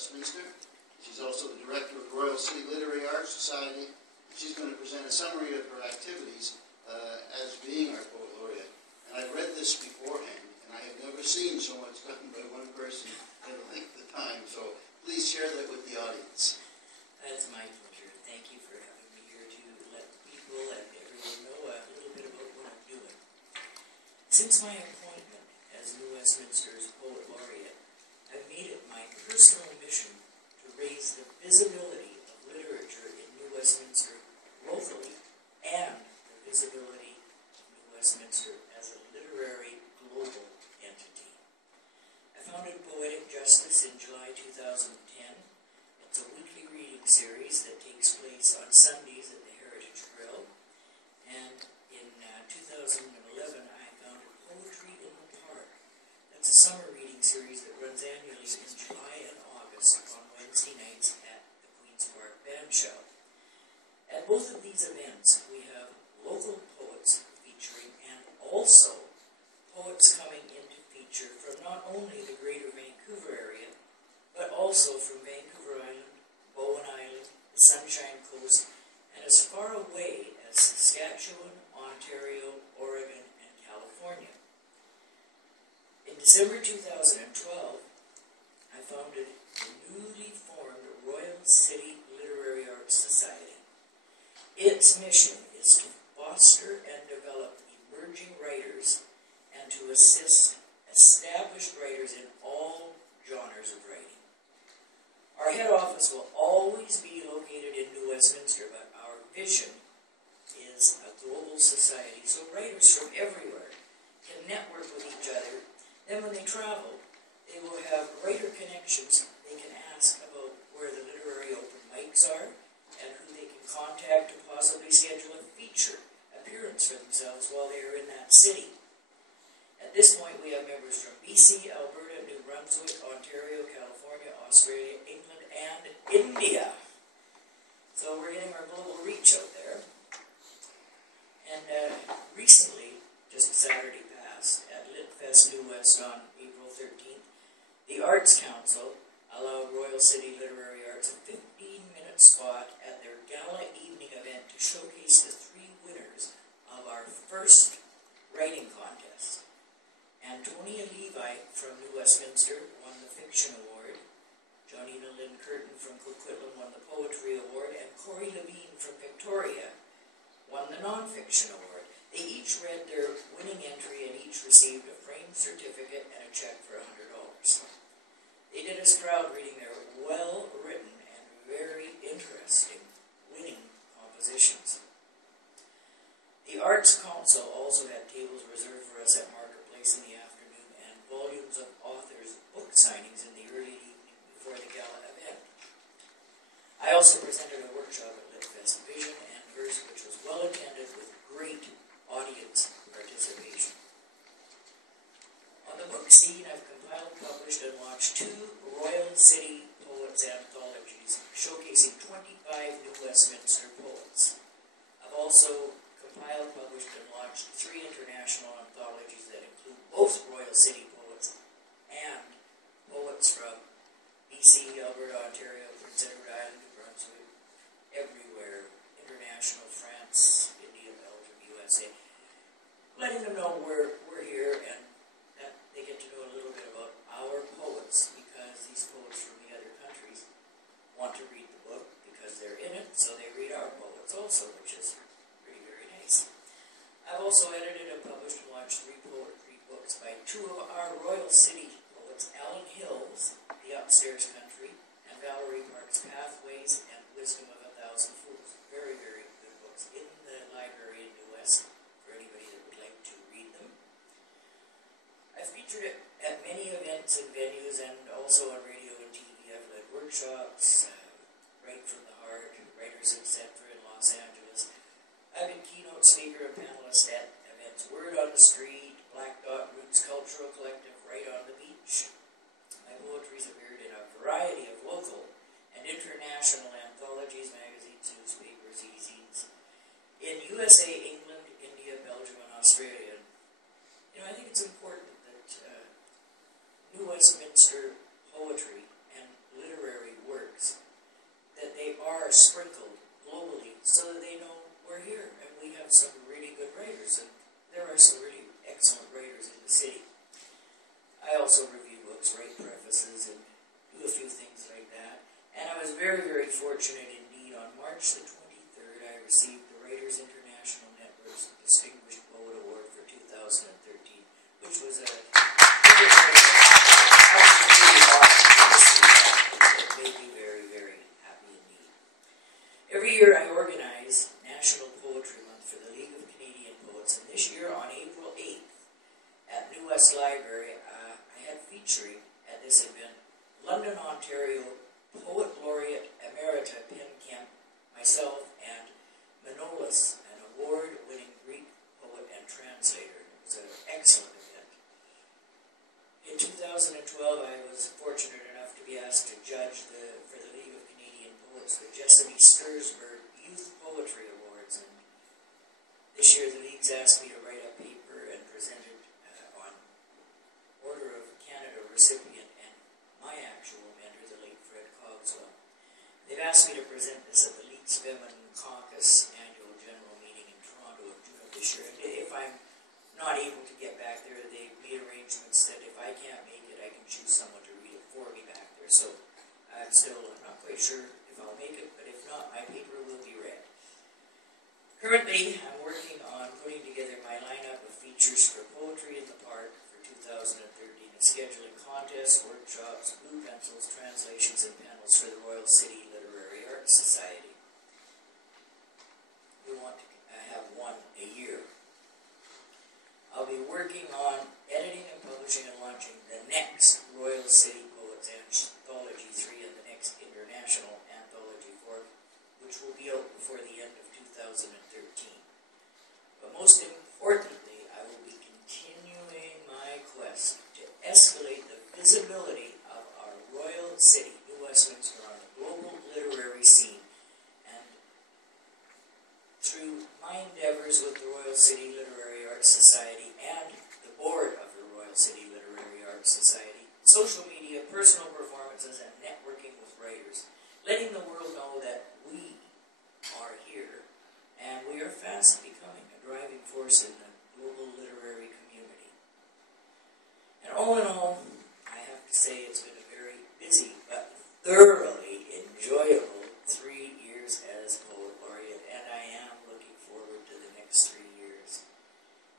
Westminster. She's also the director of the Royal City Literary Arts Society. She's going to present a summary of her activities as being our poet laureate. And I've read this beforehand, and I have never seen so much done by one person in a length of time. So please share that with the audience. That's my pleasure. Thank you for having me here to let people and everyone know a little bit about what I'm doing. Since my appointment as New Westminster's Poet Laureate, I've made it my personal mission to raise the visibility of literature in New Westminster locally and the visibility of New Westminster as a literary global entity. I founded Poetic Justice in July 2010. It's a weekly reading series that takes place on Sundays at the Heritage Grill. And in 2011, I founded Poetry in the Park. That's a summer reading series that runs annually in July and August on Wednesday nights at the Queen's Park Band Shell. At both of these events, we have local poets featuring and also poets coming in to feature from not only the greater Vancouver area, but also from Vancouver Island, Bowen Island, the Sunshine Coast, and as far away as Saskatchewan, Ontario, Oregon, and California. In December 2012, I founded the newly formed Royal City Literary Arts Society. Its mission is to foster and develop emerging writers and to assist established writers in all genres of writing. Our head office will always be located in New Westminster, but our vision is a global society, so writers from everywhere can network with each other. Then when they travel, they will have writer connections. They can ask about where the literary open mics are and who they can contact to possibly schedule a feature appearance for themselves while they are in that city. At this point, we have members from BC, Alberta, New Brunswick, Ontario, California, Australia, England, and India. So we're getting our global reach out there. And recently, just Saturday past, at LitFest New West on April 13th, the Arts Council allowed Royal City Literary Arts a 15-minute spot at their gala evening event to showcase the 3 winners of our first writing contest. Antonia Levi from New Westminster won the Fiction Award, Johnina Lynn Curtin from Coquitlam won the Poetry Award, and Corey Levine from Victoria won the Non-Fiction Award. They each read their winning entry and each received a framed certificate and a check for $100. They did us proud reading their well-written and very interesting winning compositions. The Arts Council also had tables reserved for us at Marketplace in the afternoon and volumes of authors' book signings in the early evening before the gala event. I also presented a workshop at LitFest Vision and Verse, which was well attended with great audience participation. On the book scene, I've compiled, published, and launched 2 Royal City Poets anthologies showcasing 25 New Westminster poets. I've also compiled, published, and launched 3 international anthologies that include both Royal City poets and poets from BC, Alberta, Ontario, Prince Edward Island, New Brunswick, everywhere, international, France, India, Belgium, USA, letting them know we're here and that they get to know a little bit about our poets, because these poets from the other countries want to read the book because they're in it, so they read our poets also, which is pretty very nice. I've also edited and published and launched 3 poetry books by 2 of our Royal City poets, Alan Hill's The Upstairs Country and Valerie Park's Pathways and Wisdom of a Thousand Fools. Very, very good books in the library in New West for anybody that would like to read them. I've featured it at many events and venues and also on radio and TV. I've led workshops, Right from the Heart, Writers Etc. in Los Angeles. I've been keynote speaker and panelist at events Word on the Street, Black Dot Roots Cultural Collective, Right on the Beach. My poetry's appeared in a variety of local and international anthologies, magazines, newspapers, e-zines in USA, England, India, Belgium, and Australia. I think it's important that New Westminster poetry are sprinkled globally so that they know we're here and we have some really good writers, and there are some really excellent writers in the city. I also review books, write prefaces, and do a few things like that. And I was very, very fortunate indeed. On March the 23rd, I received the Writers International Network's Distinguished Poet Award for 2013, which was a very, very it made me very, very happy indeed. Every year I organize National Poetry Month for the League of Canadian Poets, and this year on April 8th at New West Library, I had featuring at this event London, Ontario Poet Laureate Emerita Penn Kemp, myself, and Manolis, an award-winning Greek poet and translator. It was an excellent event. In 2012, I was fortunate enough to be asked to judge for the League of Canadian Poets the Jessica Stursberg Youth Poetry Awards, and this year the League's asked me to write a paper and present it on Order of Canada recipient and my actual mentor, the late Fred Cogswell. They've asked me to present this at the League's Feminine Caucus annual general meeting in Toronto in June of this year. And if I'm not able to get back there, they've made arrangements that if I can't make it, I can choose someone to read it for me back there. So I'm not quite sure if I'll make it, but if not, my paper will be read. Currently, I'm working on putting together my lineup of features for Poetry in the Park for 2013 and scheduling contests, workshops, blue pencils, translations, and panels for the Royal City Literary Arts Society. We want to have one a year. I'll be working on editing and publishing and launching the next Royal City Poets Anthology 3 and the next International Anthology 4, which will be out before the end of 2013. But most importantly, I will be continuing my quest to escalate the visibility of our Royal City, New Westminster, on the global literary scene. And through my endeavors with the Royal City Literary Arts Society and the board of the Royal City Literary Arts Society, social media, personal performances, and networking with writers, letting the world know that we are here and we are fast becoming a driving force in the global literary community. And all in all, I have to say it's been a very busy but thoroughly enjoyable 3 years as Poet Laureate, and I am looking forward to the next 3 years.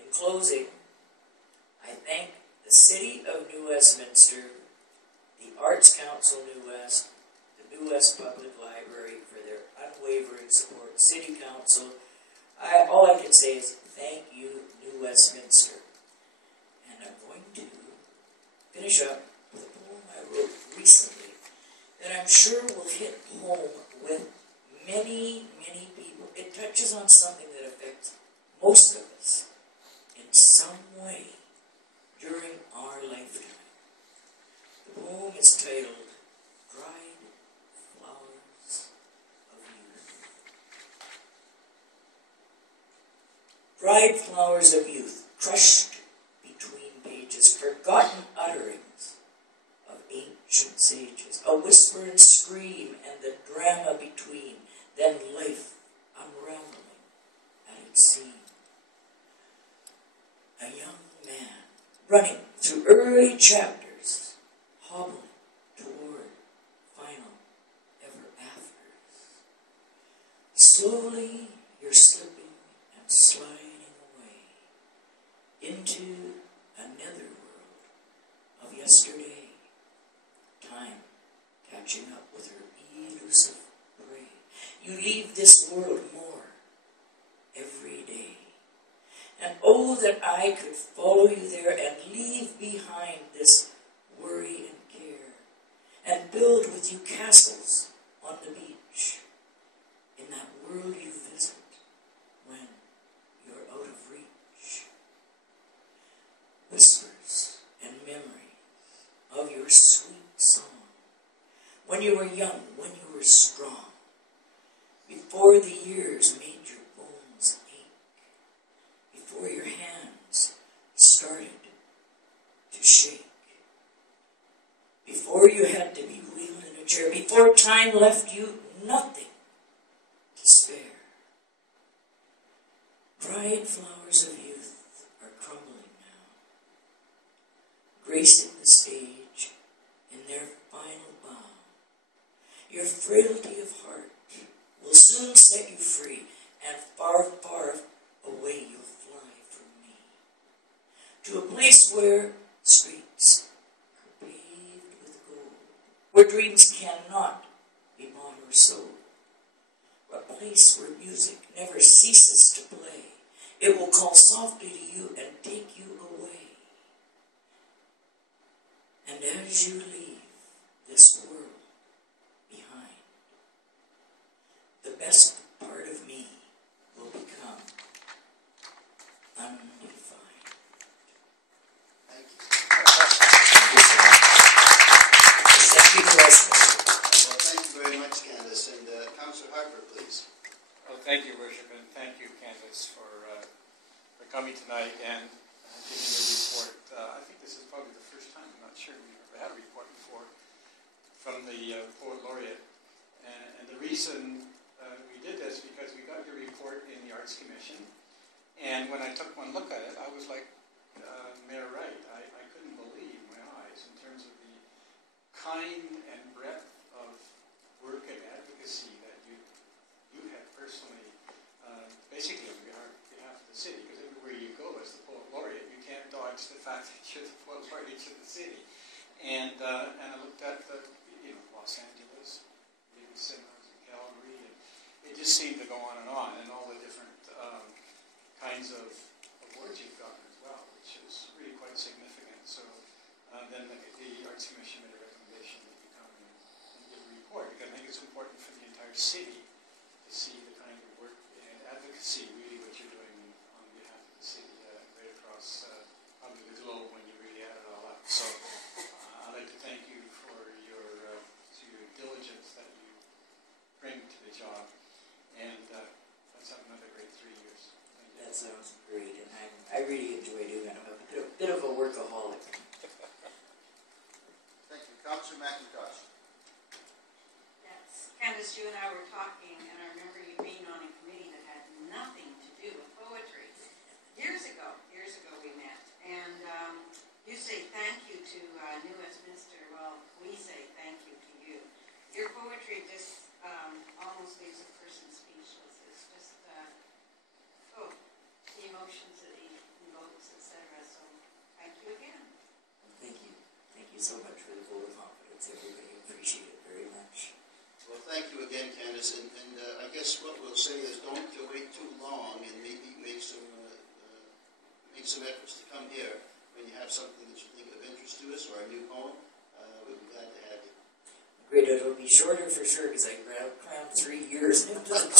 In closing, I thank the City of New Westminster, the Arts Council New West, the New West Public Library for their unwavering support, City Council. All I can say is thank you, New Westminster. And I'm going to finish up with a poem I wrote recently that I'm sure will hit home with many, many people. It touches on something that affects most of us in some way during our lifetime. The poem is titled Dried Flowers of Youth. Dried flowers of youth, crushed between pages, forgotten utterings of ancient sages, a whisper and scream and the drama between, then life unraveling at its seam. A young man running through early chapters, hobbling toward final ever afters. Slowly you're slipping and sliding away into another world of yesterday. Time catching up with her elusive prey. You leave this world more every day. And oh, that I could follow you there and leave behind this worry and care, and build with you castles on the beach, in that world you visit when you're out of reach. Whispers and memories of your sweet song, when you were young, when you were strong, before the years made your bones ache, before your hands started to shake, before you had to be wheeled in a chair, before time left you nothing dried flowers of youth are crumbling now, gracing the stage in their final bow. Your frailty of heart will soon set you free, and far, far away you'll fly from me, to a place where streets are paved with gold, where dreams cannot be bought or sold, a place where music never ceases to play. It will call softly to you and take you away. And as you leave this world behind, the best part of me will become undefined. Thank you. Thank you, President. Well, thank you very much, Candice. And Councillor Harper, please. Well, thank you, Worship, and thank you, Candice, for coming tonight and giving your report. I think this is probably the first time, I'm not sure we've ever had a report before, from the Poet Laureate. And the reason we did this because we got your report in the Arts Commission, and when I took one look at it, I was like, Mayor Wright, I couldn't believe my eyes in terms of the kind and breadth of work and advocacy that you have personally, basically on behalf of the city, because everywhere you go as the Poet Laureate, you can't dodge the fact that you're the Poet Laureate of the city. And I looked at Los Angeles, maybe Simmons and Calgary, and it just seemed to go on, and all the different kinds of awards you've gotten as well, which is really quite significant. So then the Arts Commission made a recommendation that you come and give a report, because I think it's important for the entire city to see the kind of work and advocacy, really, what you're doing on behalf of the city right across probably the globe when you really add it all up. So I'd like to thank you for your diligence that you bring to the job, and let's have another great 3 years. That sounds great, and I really enjoy doing it. I'm a bit of a workaholic. Thank you. Councillor McIntosh. Yes, Candice, you and I were talking, and I remember you being on a committee that had nothing to do with poetry. Years ago we met, and you say thank you to New Westminster. Well, we say thank you to you. Your poetry just almost leaves a person speechless. It's just, the emotions that he invokes, etc. So, thank you again. Thank you. Thank you so much for the vote of confidence. Everybody appreciate it very much. Well, thank you again, Candice. And I guess what we'll say is don't wait too long, and maybe make some efforts to come here when you have something that you think of interest to us or a new poem. We'd be glad to have you. Great. It'll be shorter for sure because I crammed 3 years into the